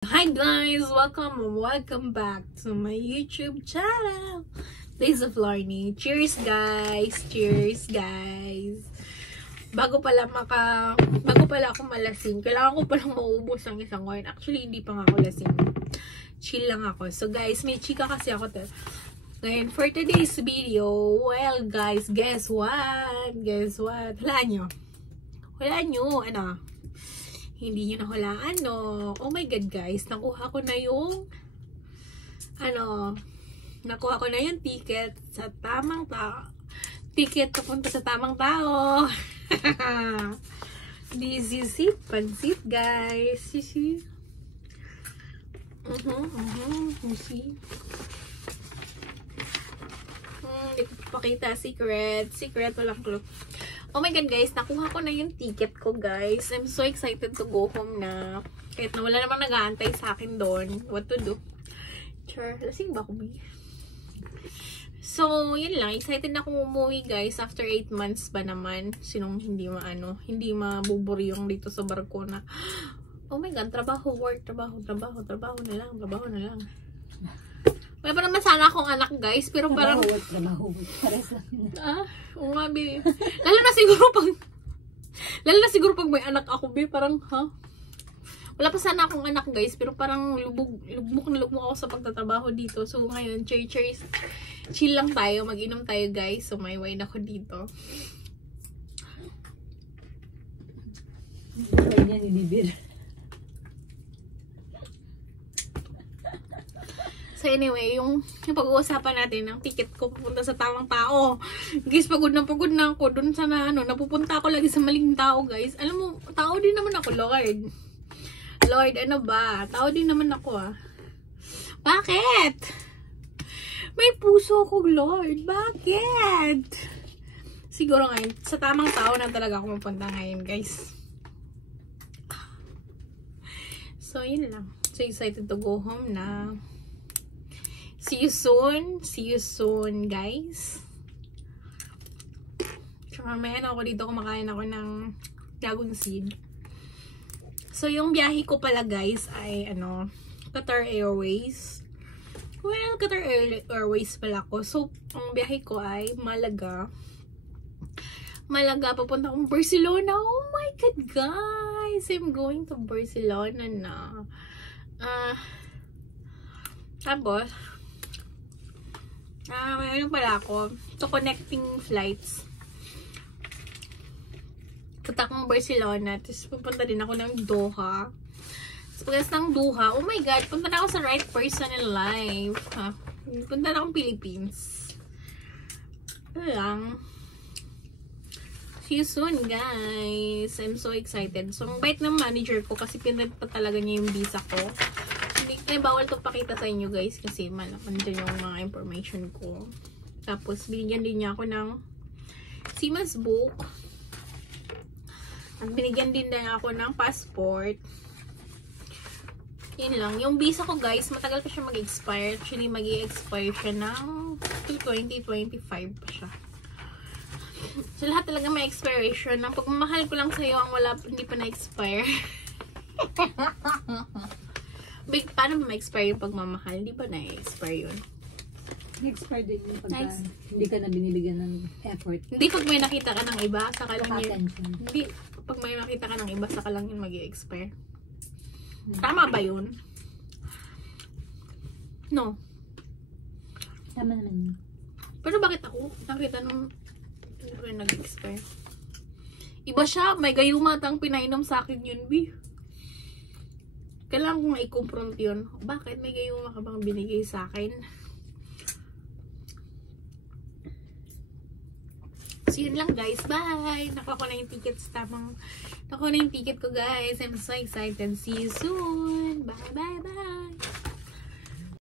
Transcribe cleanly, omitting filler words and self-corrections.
Hi guys! Welcome back to my YouTube channel. This is Lorny. Cheers guys! Cheers guys! Bago pala ako malasing, kailangan ko palang maubos ang isang wine. Actually, hindi pa nga ako lasing. Chill lang ako. So guys, may chika kasi ako ngayon for today's video. Well guys, guess what? Wala nyo, ano? Hindi nyo nahulaan, no? Oh my God, guys. Nakuha ko na yung ticket sa tamang tao. Ticket papunta sa tamang tao. This is it. Pansit, guys. You see? You see? Hindi ko pakita. Secret. Walang clue. Oh my God, guys, nakuha ko na yung ticket ko, guys. I'm so excited to go home na. Kahit na wala namang nag-aantay sa akin doon. What to do? Sure, lasing ba ako, B? So, yun lang. Excited na akong umuwi, guys. After 8 months ba naman. Sinong hindi mabuburi yung dito sa barko na. Oh my God, trabaho, work, trabaho na lang. May pa naman sana akong anak, guys, pero parang trabaho. Pares lang yun. Oo nga, B. Lalo na siguro pag may anak ako, B, parang, wala pa sana akong anak, guys, pero parang lugmok ako sa pagtatrabaho dito. So, ngayon, cheers, chill lang tayo, mag-inom tayo, guys. So, may wine ako dito. Wine yan, ni Bibir. So anyway, yung pag-uusapan natin ng ticket ko pupunta sa tamang tao. Guys, pagod na ako dun sa napupunta ako lagi sa maling tao, guys. Alam mo, tao din naman ako, Lord. Lord, ano ba? Tao din naman ako, Bakit? May puso ako, Lord. Bakit? Siguro ngayon, sa tamang tao na talaga ako mapunta ngayon, guys. So, yun lang. So, excited to go home na. See you soon, guys. So, mamaya na ako dito, kumakain ako ng dragon seed. So, yung biyahe ko pala, guys, ay, Qatar Airways. Well, Qatar Airways pala ko. So, ang biyahe ko ay Malaga, papunta akong Barcelona. Oh my God, guys! I'm going to Barcelona na. Tapos, mayroon pala ako to connecting flights punta akong Barcelona, tapos pupunta din ako ng Doha. Tapos pagkas ng Doha, oh my God, punta na ako sa right person in life, punta na akong Philippines. Lang. See you soon, guys. I'm so excited. So, ang bait ng manager ko kasi pinag pa talaga niya yung visa ko. Bawal to pakita sa inyo, guys, kasi nandyan yung mga information ko. Tapos binigyan din niya ako ng Simas book. At binigyan din ako ng passport. Yun lang. Yung visa ko, guys, matagal pa siya mag-expire. Actually, mag-i-expire siya ng 2025 pa siya. So, lahat talaga may expiration. Ang pagmamahal ko lang sa'yo ang hindi pa na-expire. Paano ma-expire yung pagmamahal? Hindi ba na-expire yun? Na-expire din yung pagka hindi ka na binibigyan ng effort. Hindi pag may nakita ka ng iba, saka lang yun. Hindi, pag may nakita ka ng iba, saka lang yun mag-i-expire. Tama ba yun? No. Tama naman yun. Pero bakit ako? Nakita nung nag-expire. Iba siya, may gayumatang pinainom sa akin yun, B. Kailangan kong i-confront yun. Bakit? May gayuma ka bang binigay sa akin? So, yun lang, guys. Bye! Nakuha ko na yung ticket ko, guys. I'm so excited. See you soon! Bye!